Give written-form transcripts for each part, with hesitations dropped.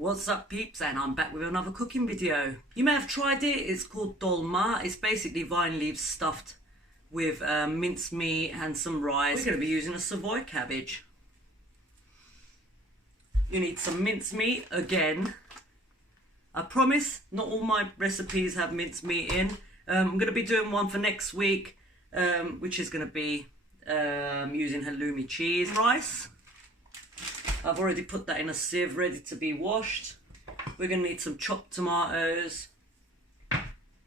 What's up peeps, and I'm back with another cooking video. You may have tried it, it's called Dolma. It's basically vine leaves stuffed with minced meat and some rice. We're going to be using a savoy cabbage. You need some minced meat again. I promise not all my recipes have minced meat in. I'm going to be doing one for next week, which is going to be using halloumi cheese. Rice. I've already put that in a sieve ready to be washed. We're going to need some chopped tomatoes,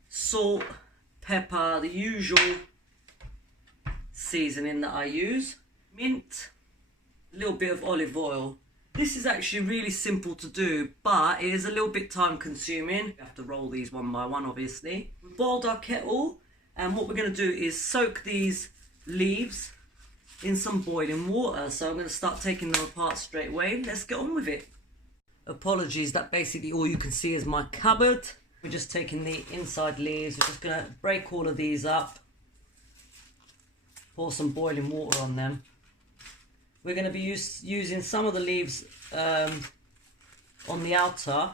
salt, pepper, the usual seasoning that I use, mint, a little bit of olive oil. This is actually really simple to do, but it is a little bit time consuming. You have to roll these one by one, obviously. We've boiled our kettle, and what we're going to do is soak these leaves in some boiling water. So I'm going to start taking them apart straight away. Let's get on with it. Apologies, that basically all you can see is my cupboard. We're just taking the inside leaves. We're just going to break all of these up, pour some boiling water on them. We're going to be using some of the leaves on the outer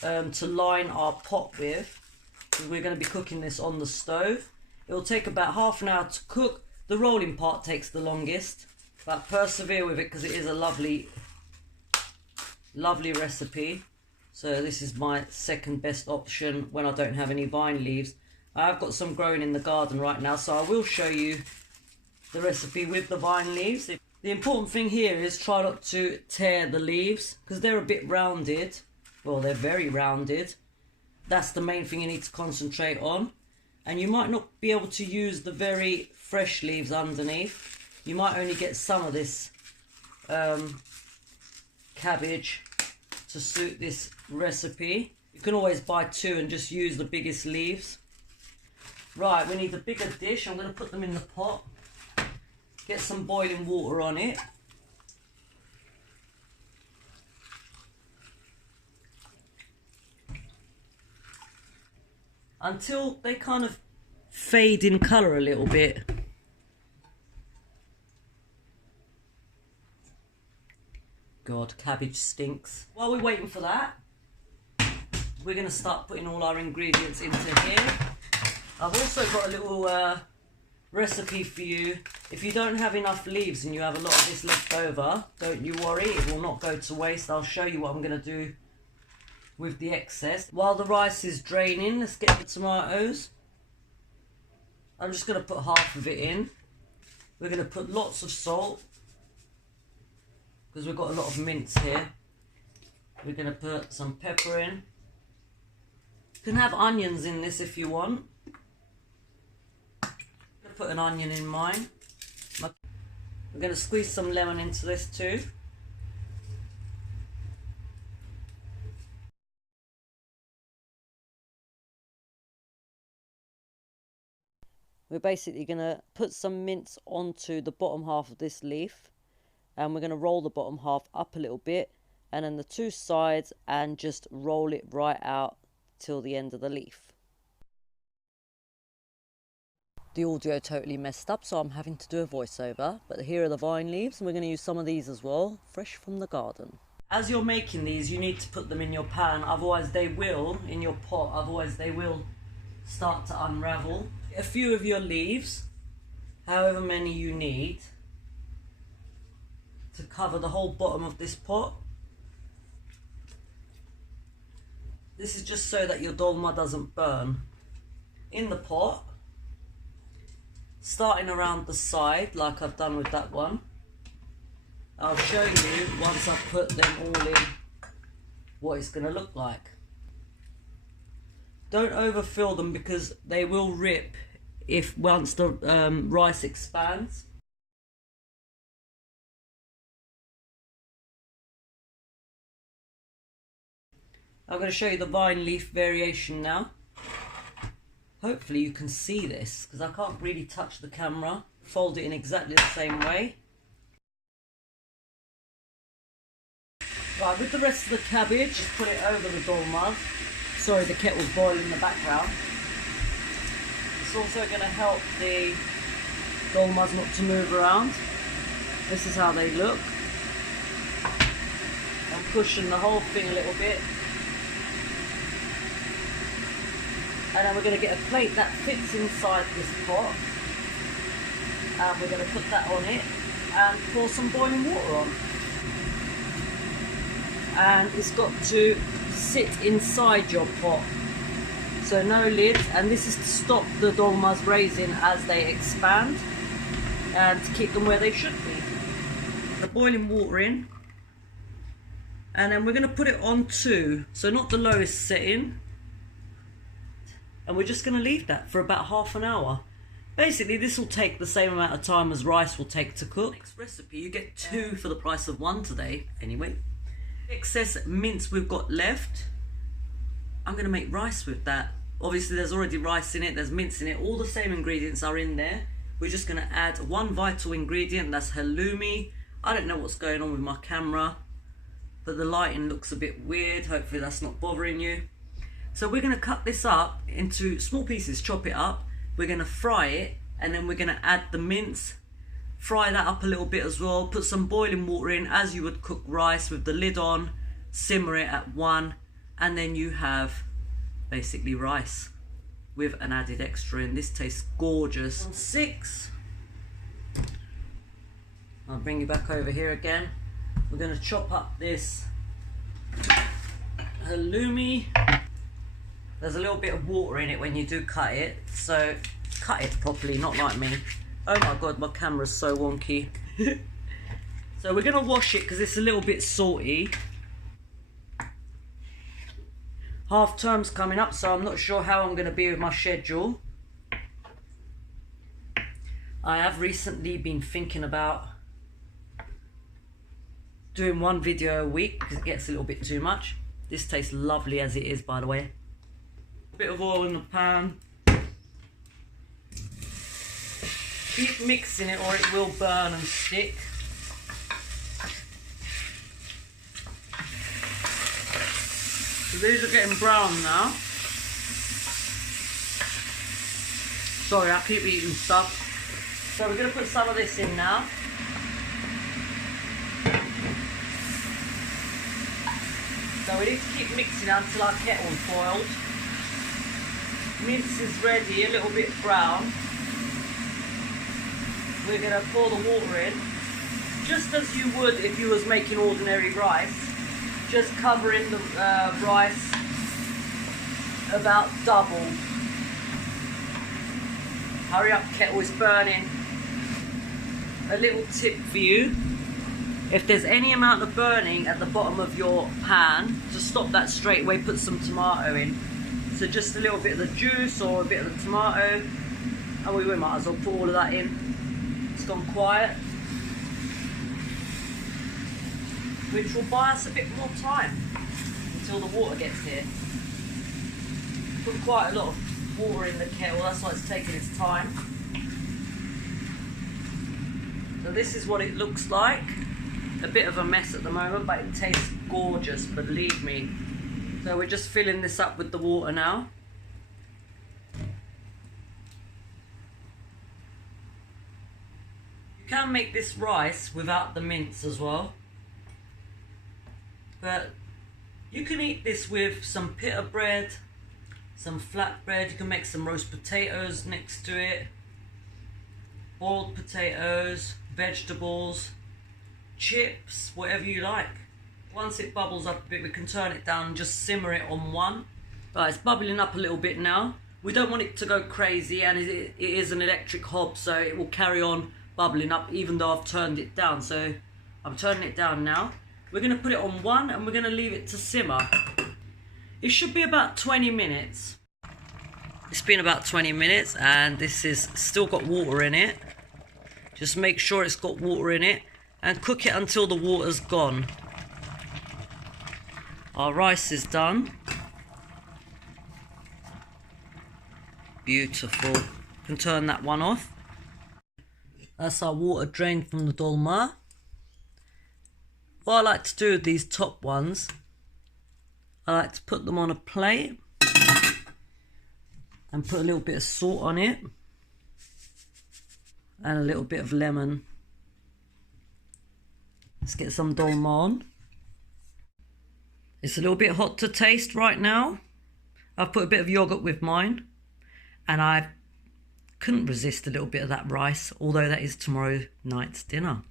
to line our pot with, because we're going to be cooking this on the stove. It will take about half an hour to cook. The rolling part takes the longest, but persevere with it because it is a lovely recipe. So this is my second best option when I don't have any vine leaves. I've got some growing in the garden right now, so I will show you the recipe with the vine leaves. The important thing here is try not to tear the leaves because they're a bit rounded. Well, they're very rounded. That's the main thing you need to concentrate on. And you might not be able to use the very fresh leaves underneath. You might only get some of this cabbage to suit this recipe. You can always buy two and just use the biggest leaves. Right, we need a bigger dish. I'm going to put them in the pot. Get some boiling water on it. Until they kind of fade in colour a little bit. God, cabbage stinks. While we're waiting for that, we're going to start putting all our ingredients into here. I've also got a little recipe for you. If you don't have enough leaves and you have a lot of this left over, don't you worry, it will not go to waste. I'll show you what I'm going to do with the excess. While the rice is draining, let's get the tomatoes. I'm just going to put half of it in. We're going to put lots of salt because we've got a lot of mince here. We're going to put some pepper in. You can have onions in this if you want. I'm going to put an onion in mine. We're going to squeeze some lemon into this too. We're basically going to put some mince onto the bottom half of this leaf, and we're going to roll the bottom half up a little bit, and then the two sides, and just roll it right out till the end of the leaf. The audio totally messed up, so I'm having to do a voiceover, but here are the vine leaves, and we're going to use some of these as well, fresh from the garden. As you're making these, you need to put them in your pan, otherwise they will, in your pot, otherwise they will start to unravel. A few of your leaves, however many you need, to cover the whole bottom of this pot. This is just so that your dolma doesn't burn. In the pot, starting around the side like I've done with that one. I'll show you once I've put them all in what it's going to look like. Don't overfill them because they will rip if once the rice expands. I'm going to show you the vine leaf variation now. Hopefully you can see this because I can't really touch the camera. Fold it in exactly the same way. Right, with the rest of the cabbage, just put it over the dolma. Sorry, the kettle's boiling in the background. It's also going to help the dolmas not to move around. This is how they look. And cushion the whole thing a little bit. And then we're going to get a plate that fits inside this pot. And we're going to put that on it and pour some boiling water on. And it's got to sit inside your pot. So no lid, and this is to stop the dolmas raising as they expand and to keep them where they should be. The boiling water in, and then we're going to put it on 2, so not the lowest setting, and we're just going to leave that for about half an hour. Basically this will take the same amount of time as rice will take to cook. Next recipe, you get 2 for the price of 1 today. Anyway, excess mince we've got left, I'm going to make rice with that. Obviously there's already rice in it, there's mince in it, all the same ingredients are in there. We're just going to add one vital ingredient, that's halloumi. I don't know what's going on with my camera, but the lighting looks a bit weird. Hopefully that's not bothering you. So we're going to cut this up into small pieces, chop it up. We're going to fry it, and then we're going to add the mince, fry that up a little bit as well, put some boiling water in as you would cook rice with the lid on, simmer it at 1, and then you have basically rice with an added extra in. This tastes gorgeous. On 6, I'll bring you back over here again. We're going to chop up this halloumi. There's a little bit of water in it when you do cut it, so cut it properly, not like me. Oh my god, my camera's so wonky. So we're going to wash it because it's a little bit salty. Half term's coming up, so I'm not sure how I'm going to be with my schedule. I have recently been thinking about doing 1 video a week because it gets a little bit too much. This tastes lovely as it is, by the way. A bit of oil in the pan. Keep mixing it or it will burn and stick. So these are getting brown now. Sorry, I keep eating stuff. So we're going to put some of this in now. So we need to keep mixing until our kettle's boiled. Mince is ready, a little bit brown. We're going to pour the water in, just as you would if you was making ordinary rice. Just covering the rice about double. Hurry up, kettle is burning. A little tip for you. If there's any amount of burning at the bottom of your pan, to stop that straight away, put some tomato in. So just a little bit of the juice or a bit of the tomato, and we might as well put all of that in. It's gone quiet, which will buy us a bit more time until the water gets here. Put quite a lot of water in the kettle, that's why it's taking its time. So this is what it looks like. A bit of a mess at the moment, but it tastes gorgeous, believe me. So we're just filling this up with the water now. You can make this rice without the mince as well, but you can eat this with some pita bread, some flatbread. You can make some roast potatoes next to it, boiled potatoes, vegetables, chips, whatever you like. Once it bubbles up a bit, we can turn it down and just simmer it on 1. Right, it's bubbling up a little bit now. We don't want it to go crazy, and it is an electric hob, so it will carry on bubbling up even though I've turned it down. So I'm turning it down now. We're going to put it on 1 and we're going to leave it to simmer. It should be about 20 minutes. It's been about 20 minutes and this is still got water in it. Just make sure it's got water in it and cook it until the water's gone. Our rice is done. Beautiful. Can turn that one off. That's our water drained from the dolma. What I like to do with these top ones, I like to put them on a plate and put a little bit of salt on it and a little bit of lemon. Let's get some dolma on. It's a little bit hot to taste right now. I've put a bit of yogurt with mine, and I couldn't resist a little bit of that rice, although that is tomorrow night's dinner.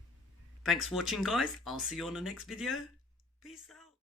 Thanks for watching, guys. I'll see you on the next video.